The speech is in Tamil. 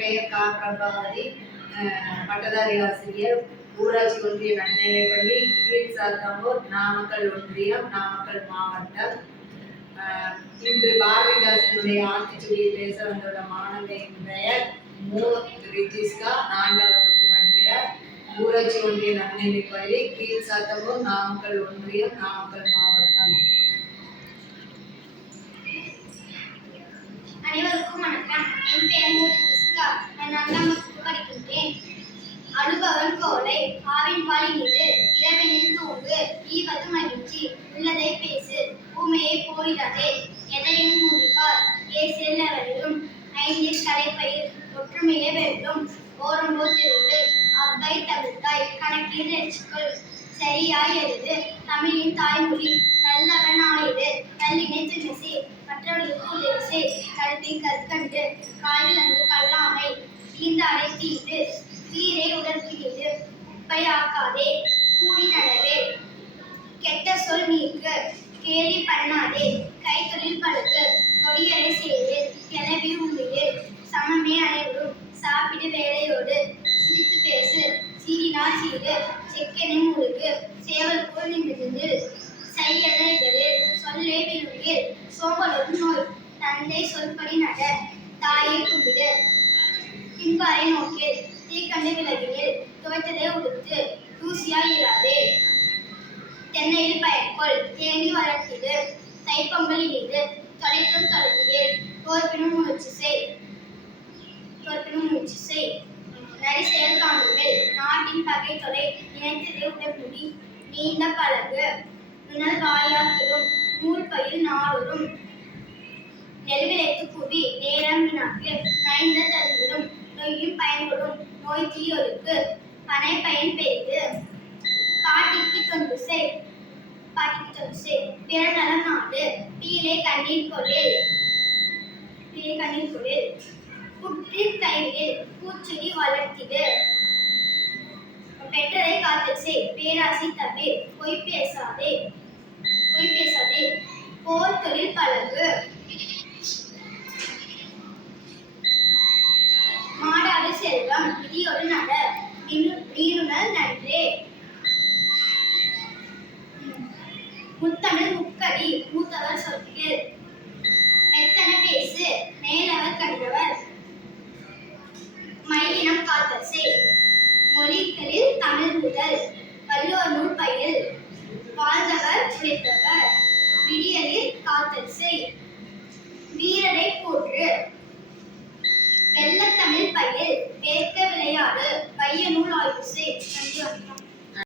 பெயர் கா. பிரபாவதி, பட்டதாரி ஆசிரியர், ஊராட்சி ஒன்றிய நடுநிலைப்பள்ளி, கீழ்சாத்தம்பூர், நாமக்கல் ஒன்றியம், நாமக்கல் மாவட்டம். இன்று பாரதிதாசனுடைய ஆத்திச்சூடியை பேச வந்துள்ள மாணவியின் பெயர் மு. ரிஜிஸ்கா, 4ஆம் வகுப்பு படிக்கிறார். ஊராட்சி ஒன்றிய நடுநிலைப்பள்ளி, கீழ்சாத்தம்பூர், நாமக்கல் ஒன்றியம், நாமக்கல் மாவட்டம். அனைவருக்கும் வணக்கம். என் பெயர் மு. ரிஜிஸ்கா. நான் 4ஆம் வகுப்பு படிக்கின்றேன். அனுபவம் கோலை ஆவின் பாலினிது இரவெனில் தூங்கு ஈவது மகிழ்ச்சி உள்ளதை பேசு ஊமையை போரிடாதே எதையும் மூடிப்பார் ஏசில் அவரிலும் ஐந்தில் கலைப்பயிர் ஒற்றுமையை வெல்லும் ஓரம்போ திருவு அவ்வை தவிர்த்தாய் கணக்கில் எச்சுக்குள் சரியாய் எழுது தமிழின் தாய்மொழி நல்லவன் ஆயிரு கல்லினை திணிசி மற்றவர்களுக்கு உதவி செய் கல்வி கற்கண்டு காலிலங்கு கல்லாமை இந்த அடைத்தீது நீரை உடற்பிடிது உப்பை ஆக்காதே கூடி நடவே கெட்ட சொல் நீக்கு கேலி பண்ணாதே கைத்தொழில் பழகு கொடியரை செய்து கிளவி உண்மையே சமமே அனைவரும் சாப்பிடு வேலையோடு சிரித்து பேசு சீரினார் சீரு செக்கனை முழுகு சேவல் போல் நின்று செய்யலை இதழு சொல்லே விழுங்கில் சோம்பலும் நோய் தந்தை சொல்படி நட தாயை கும்பிடு பின்பாரை நோக்கில் தீக்கண்டு விலகினில் துவைத்ததை உடுத்து தூசியாய் இராதே தென்னையில் பயன்கொள் தேனி வளர்த்திடு தைப்பொங்கல் இனிது தொலைத்தும் தொலைத்திடேல் தோற்பினும் முயற்சி செய் நரி செயல் காணுமில் நாட்டின் பகை தொலை நினைத்ததை உடம்புடி நீண்ட பழகு நுணல் வாயாக்கிடும் நூல் பயில் நாளொரும் நெல் விளைத்து புவி நேரம் வினாக்கில் நைந்த தருவிலும் நொய்யும் பயன்படும் நோய் தீயொருக்கு பனை பயன் பெய்து பாட்டிக்கு தொண்டு செய் பிறநலம் நாடு பீலை கண்ணீர் கொழில் புற்றில் கைவில் பூச்செடி வளர்த்திடு பெற்றதை காத்தல் செய் பேராசி தவிர பொய் பேசாதே போர் தொழில் பழகு மாடாடு செல்வம் விதியோடு நட நீருணல் நன்றே முத்தமிழ் முக்கடி மூத்தவர் சொல்கிறேன் மெத்தன பேசு மேலவர் கண்டவர் மையினம் காத்தல் செய் மொழிகளில் தமிழ் முதல் வள்ளுவர் நூல் பயில் வாழ்ந்தவர் உழைத்தவர் விடியலில் காத்தல் செய் வீரரை போற்று வெள்ளத்தமிழ் பயில் வேர்க்க விளையாடு பைய நூல் ஆய்வு செய். நன்றி, வணக்கம்.